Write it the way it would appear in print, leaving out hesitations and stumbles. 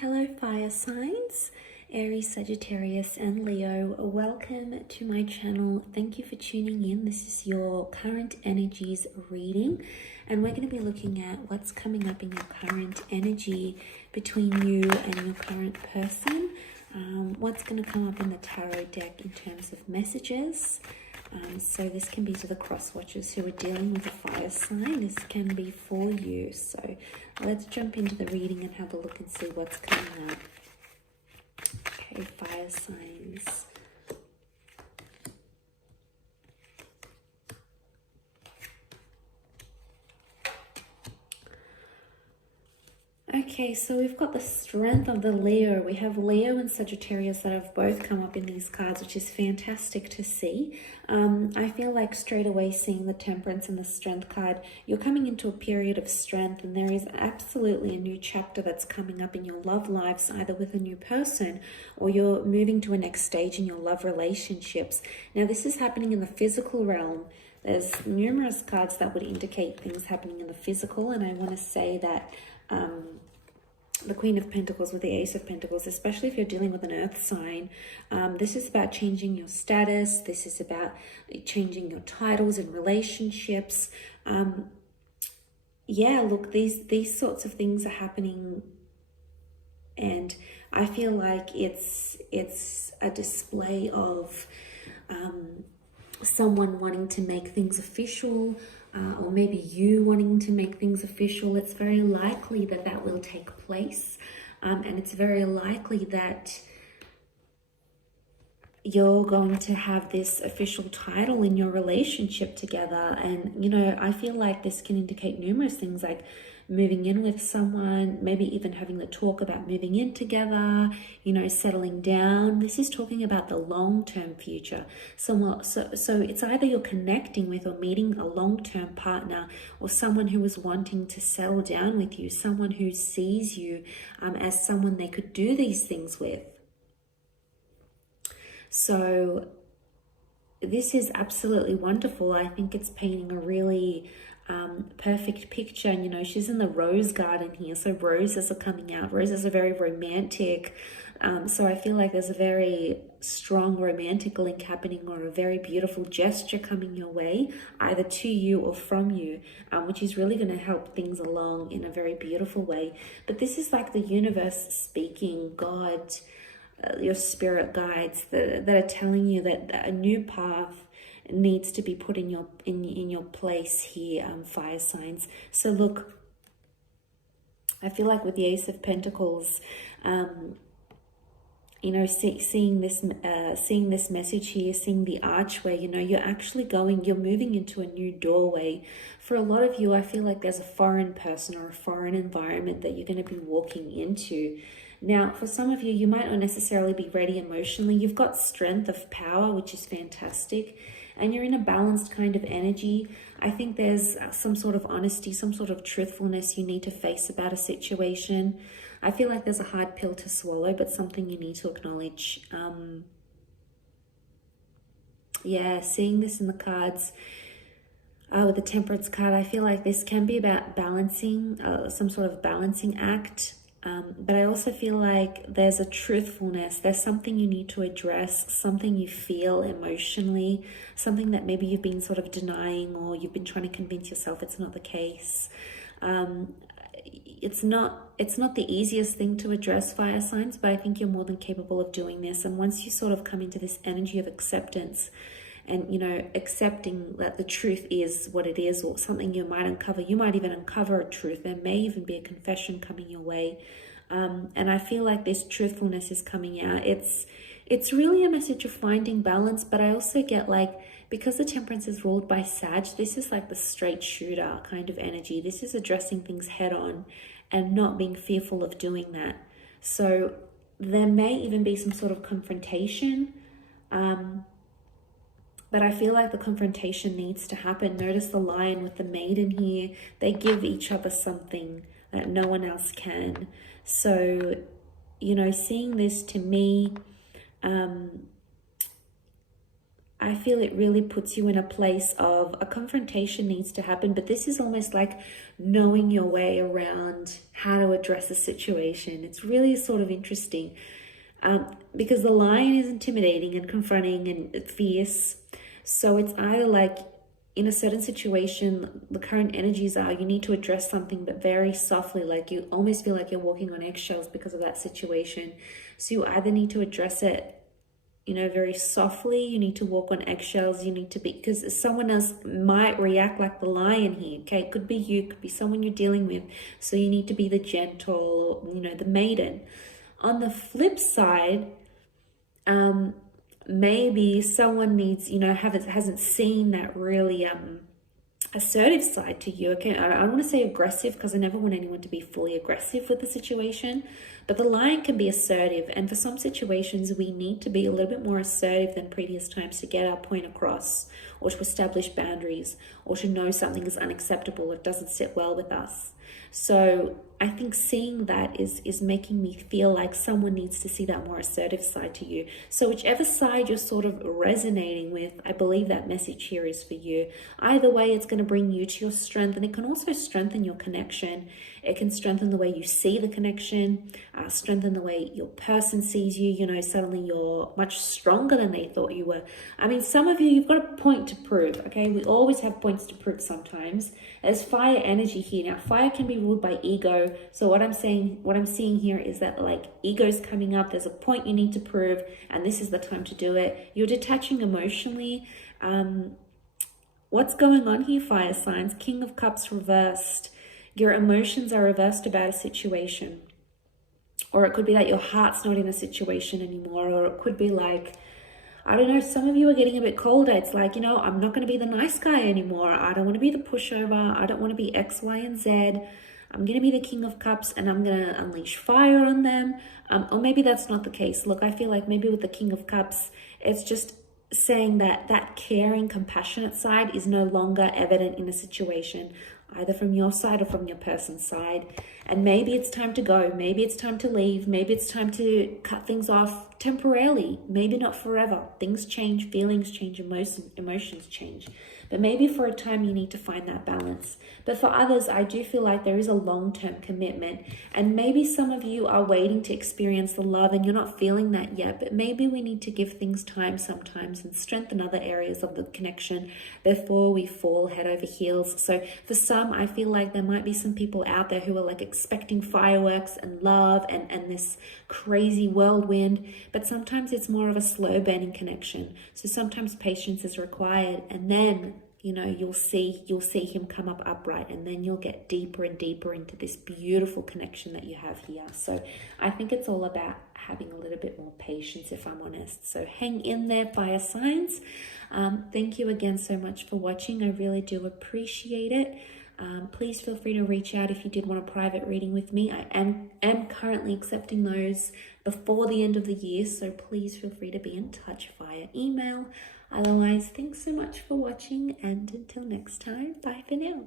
Hello fire signs, Aries, Sagittarius and Leo. Welcome to my channel. Thank you for tuning in. This is your current energies reading and we're going to be looking at what's coming up in your current energy between you and your current person. What's going to come up in the tarot deck in terms of messages. So this can be to the cross watchers who are dealing with a fire sign. This can be for you. So let's jump into the reading and have a look and see what's coming up. Okay, fire signs. Okay, so we've got the strength of the Leo. We have Leo and Sagittarius that have both come up in these cards, which is fantastic to see. I feel like straight away seeing the Temperance and the Strength card, you're coming into a period of strength and there is absolutely a new chapter that's coming up in your love lives, either with a new person or you're moving to a next stage in your love relationships. Now, this is happening in the physical realm. There's numerous cards that would indicate things happening in the physical, and I want to say that the Queen of Pentacles with the Ace of Pentacles, especially if you're dealing with an earth sign, this is about changing your status. This is about changing your titles in relationships. Yeah, look, these sorts of things are happening, and I feel like it's a display of someone wanting to make things official, or maybe you wanting to make things official. It's very likely that that will take place, and it's very likely that you're going to have this official title in your relationship together. And you know, I feel like this can indicate numerous things, like moving in with someone, maybe even having the talk about moving in together, you know, settling down. This is talking about the long-term future. So it's either you're connecting with or meeting a long-term partner, or someone who is wanting to settle down with you, someone who sees you as someone they could do these things with. So this is absolutely wonderful. I think it's painting a really perfect picture. And you know, she's in the rose garden here, so roses are coming out. Roses are very romantic, so I feel like there's a very strong romantic link happening, or a very beautiful gesture coming your way, either to you or from you, which is really going to help things along in a very beautiful way. But this is like the universe speaking, God, your spirit guides that are telling you that a new path needs to be put in your place here, fire signs. So look, I feel like with the Ace of Pentacles, you know, seeing this message here, seeing the archway, you know, you're moving into a new doorway. For a lot of you, I feel like there's a foreign person or a foreign environment that you're going to be walking into. Now, for some of you, you might not necessarily be ready emotionally. You've got strength of power, which is fantastic, and you're in a balanced kind of energy. I think there's some sort of honesty, some sort of truthfulness you need to face about a situation. I feel like there's a hard pill to swallow, but something you need to acknowledge. Yeah, seeing this in the cards, with the Temperance card, I feel like this can be about balancing, some sort of balancing act. But I also feel like there's a truthfulness. There's something you need to address, something you feel emotionally, something that maybe you've been sort of denying, or you've been trying to convince yourself it's not the case. It's not the easiest thing to address, fire signs, but I think you're more than capable of doing this. And once you sort of come into this energy of acceptance, and you know, accepting that the truth is what it is, or something you might uncover. You might even uncover a truth. There may even be a confession coming your way. And I feel like this truthfulness is coming out. It's really a message of finding balance, but I also get like, because the Temperance is ruled by Sag, this is like the straight shooter kind of energy. This is addressing things head on and not being fearful of doing that. So there may even be some sort of confrontation, but I feel like the confrontation needs to happen. Notice the Lion with the Maiden here. They give each other something that no one else can. So, you know, seeing this to me, I feel it really puts you in a place of a confrontation needs to happen, but this is almost like knowing your way around how to address a situation. It's really sort of interesting, because the lion is intimidating and confronting and fierce. So it's either like in a certain situation, the current energies are you need to address something, but very softly, like you almost feel like you're walking on eggshells because of that situation. So you either need to address it, you know, very softly. You need to walk on eggshells. You need to be, because someone else might react like the lion here. Okay, it could be you, it could be someone you're dealing with. So you need to be the gentle, you know, the maiden. On the flip side, maybe someone needs, you know, hasn't seen that really assertive side to you. Okay, I don't want to say aggressive because I never want anyone to be fully aggressive with the situation, but the lion can be assertive, and for some situations we need to be a little bit more assertive than previous times to get our point across, or to establish boundaries, or to know something is unacceptable, it doesn't sit well with us. So I think seeing that is making me feel like someone needs to see that more assertive side to you. So whichever side you're sort of resonating with, I believe that message here is for you. Either way, it's going to bring you to your strength, and it can also strengthen your connection. It can strengthen the way you see the connection, strengthen the way your person sees you. You know, suddenly you're much stronger than they thought you were. I mean, some of you, you've got a point to prove, okay? We always have points to prove sometimes. There's fire energy here. Now, fire can be ruled by ego. So what I'm seeing here is that like ego's coming up. There's a point you need to prove, and this is the time to do it. You're detaching emotionally. What's going on here, fire signs? King of Cups reversed. Your emotions are reversed about a situation. Or it could be that your heart's not in a situation anymore. Or it could be like, I don't know, some of you are getting a bit colder. It's like, you know, I'm not going to be the nice guy anymore. I don't want to be the pushover. I don't want to be X, Y, and Z. I'm going to be the King of Cups, and I'm going to unleash fire on them. Or maybe that's not the case. Look, I feel like maybe with the King of Cups, it's just saying that that caring, compassionate side is no longer evident in a situation, either from your side or from your person's side. And maybe it's time to go. Maybe it's time to leave. Maybe it's time to cut things off temporarily. Maybe not forever. Things change, feelings change, emotions change. But maybe for a time you need to find that balance. But for others, I do feel like there is a long-term commitment. And maybe some of you are waiting to experience the love and you're not feeling that yet. But maybe we need to give things time sometimes and strengthen other areas of the connection before we fall head over heels. So for some, I feel like there might be some people out there who are like expecting fireworks and love and this crazy whirlwind. But sometimes it's more of a slow burning connection. So sometimes patience is required, and then, you know, you'll see him come up upright, and then you'll get deeper and deeper into this beautiful connection that you have here. So I think it's all about having a little bit more patience, if I'm honest. So hang in there, fire signs. Thank you again so much for watching. I really do appreciate it. Please feel free to reach out if you did want a private reading with me. I am currently accepting those before the end of the year, so please feel free to be in touch via email. Otherwise, thanks so much for watching, and until next time, bye for now.